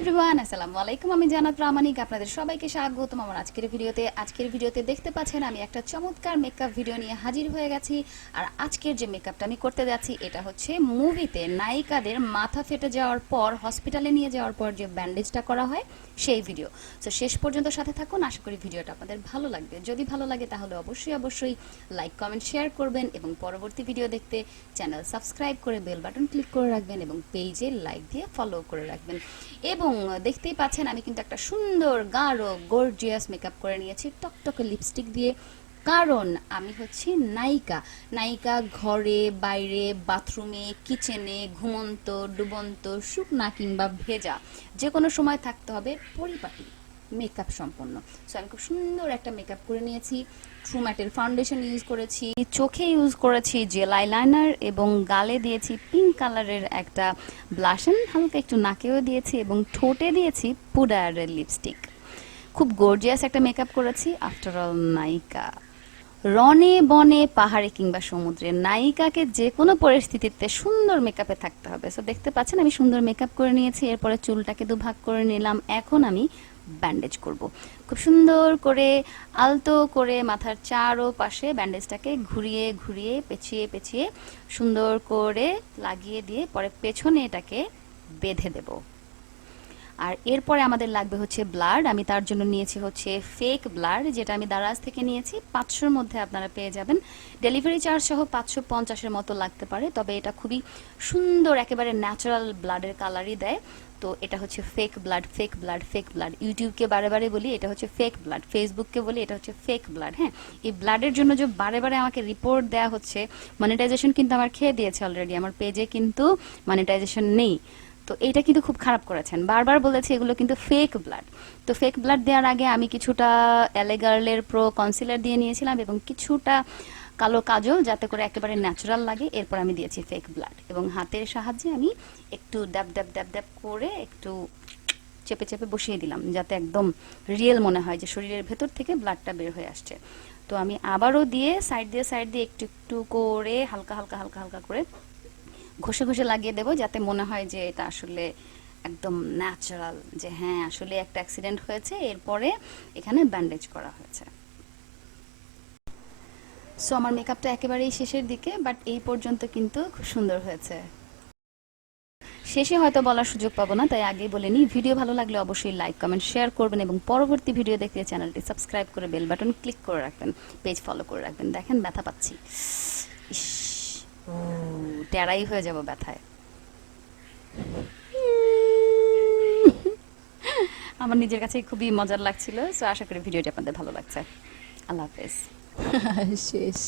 Everyone, আসসালামু আলাইকুম। আমি জান্নাত প্রামানিক, আপনাদের সবাইকে স্বাগতম আমার আজকের ভিডিওতে দেখতে পাচ্ছেন আমি একটা চমৎকার মেকআপ ভিডিও নিয়ে হাজির হয়ে গেছি। আর আজকের যে মেকআপটা আমি করতে যাচ্ছি এটা হচ্ছে মুভিতে নায়িকাদের মাথা ফেটে যাওয়ার পর হসপিটালে নিয়ে যাওয়ার পর যে ব্যান্ডেজটা করা হয় সেই ভিডিও। তো শেষ পর্যন্ত সাথে থাকুন, আশা করি ভিডিওটা আপনাদের ভালো লাগবে। যদি ভালো লাগে তাহলে অবশ্যই লাইক কমেন্ট শেয়ার করবেন এবং পরবর্তী ভিডিও দেখতে চ্যানেল সাবস্ক্রাইব করে বেল বাটন ক্লিক করে রাখবেন এবং পেজে লাইক দিয়ে ফলো করে রাখবেন। এবং দেখতেই পাচ্ছেন আমি কিন্তু একটা সুন্দর গাঢ় গর্জিয়াস মেকআপ করে নিয়েছি টকটকে লিপস্টিক দিয়ে, কারণ আমি হচ্ছি নায়িকা ঘরে বাইরে বাথরুমে কিচেনে ঘুমন্ত ডুবন্ত শুকনা কিংবা ভেজা যে কোনো সময় থাকতে হবে পরিপাটি মেকআপ সম্পন্ন। সো আমি খুব সুন্দর একটা মেকআপ করে নিয়েছি। ট্রু ম্যাটের ফাউন্ডেশন ইউজ করেছি, চোখে ইউজ করেছি জেল আইলাইনার এবং গালে দিয়েছি পিঙ্ক কালারের একটা ব্লাশন, হালকা একটু নাকেও দিয়েছি এবং ঠোঁটে দিয়েছি পুডারের লিপস্টিক। খুব গর্জিয়াস একটা মেকআপ করেছি। আফটার অল নায়িকা, রনে বনে পাহাড়ে কিংবা সমুদ্রে নায়িকাকে যে কোনো পরিস্থিতিতে সুন্দর মেকআপে থাকতে হবে। সো দেখতে পাচ্ছেন আমি সুন্দর মেকআপ করে নিয়েছি। এরপরে চুলটাকে দুভাগ করে নিলাম। এখন আমি ব্যান্ডেজ করব। খুব সুন্দর করে আলতো করে মাথার চারো পাশে ব্যান্ডেজটাকে ঘুরিয়ে ঘুরিয়ে পেঁচিয়ে সুন্দর করে লাগিয়ে দিয়ে পরে পেছনে এটাকে বেঁধে দেব। আর এরপরে আমাদের লাগবে হচ্ছে ব্লাড। আমি তার জন্য নিয়েছি হচ্ছে ফেক ব্লাড, যেটা আমি দারাজ থেকে নিয়েছি। 500-র মধ্যে আপনারা পেয়ে যাবেন। ডেলিভারি চার্জ সহ 550-এর মতো লাগতে পারে, তবে এটা খুবই সুন্দর একেবারে ন্যাচারাল ব্লাডের কালারই দেয়। তো এটা হচ্ছে ফেক ব্লাড। ইউটিউবকে বারে বলি এটা হচ্ছে ফেক ব্লাড, ফেসবুককে বলি এটা হচ্ছে ফেক ব্লাড। হ্যাঁ, এই ব্লাডের জন্য যে বারে আমাকে রিপোর্ট দেওয়া হচ্ছে, মনিটাইজেশন কিন্তু আমার খেয়ে দিয়েছে অলরেডি, আমার পেজে কিন্তু মনিটাইজেশন নেই। তো এইটা কিন্তু খুব খারাপ করেছেন, বারবার বলেছি এগুলো কিন্তু ফেক ব্লাড। তো ফেক ব্লাড দেওয়ার আগে আমি কিছুটা এলে গার্লের প্রো কনসিলার দিয়ে নিয়েছিলাম এবং কিছুটা কালো কাজল, যাতে করে একেবারে ন্যাচারাল লাগে। এরপর আমি দিয়েছি ফেক ব্লাড এবং হাতের সাহায্যে আমি একটু ড্যাব করে একটু চেপে বসিয়ে দিলাম, যাতে একদম রিয়েল মনে হয় যে শরীরের ভেতর থেকে ব্লাডটা বের হয়ে আসছে। তো আমি আবারও দিয়ে সাইড দিয়ে একটু করে হালকা করে ঘষে লাগিয়ে দেবো, যাতে মনে হয় যে এটা আসলে একদম ন্যাচারাল, যে হ্যাঁ আসলে একটা অ্যাক্সিডেন্ট হয়েছে, এরপরে এখানে ব্যান্ডেজ করা হয়েছে। সো আমার মেকআপটা একেবারেই শেষের দিকে, বাট এই পর্যন্ত কিন্তু খুব সুন্দর হয়েছে। শেষে হয়তো বলার সুযোগ পাবো না, তাই আগেই বলে নিই, ভিডিও ভালো লাগলে অবশ্যই লাইক কমেন্ট শেয়ার করবেন এবং পরবর্তী ভিডিও দেখতে চ্যানেলটি সাবস্ক্রাইব করে বেল বাটন ক্লিক করে রাখবেন, পেজ ফলো করে রাখবেন। দেখেন ব্যথা পাচ্ছি, ইস, টেরাই হয়ে যাব ব্যথায়। আমার নিজের কাছে খুবই মজার লাগছিল। সো আশা করি ভিডিওটি আপনাদের ভালো লাগছে। আল্লাহ হাফেজ। শেষ।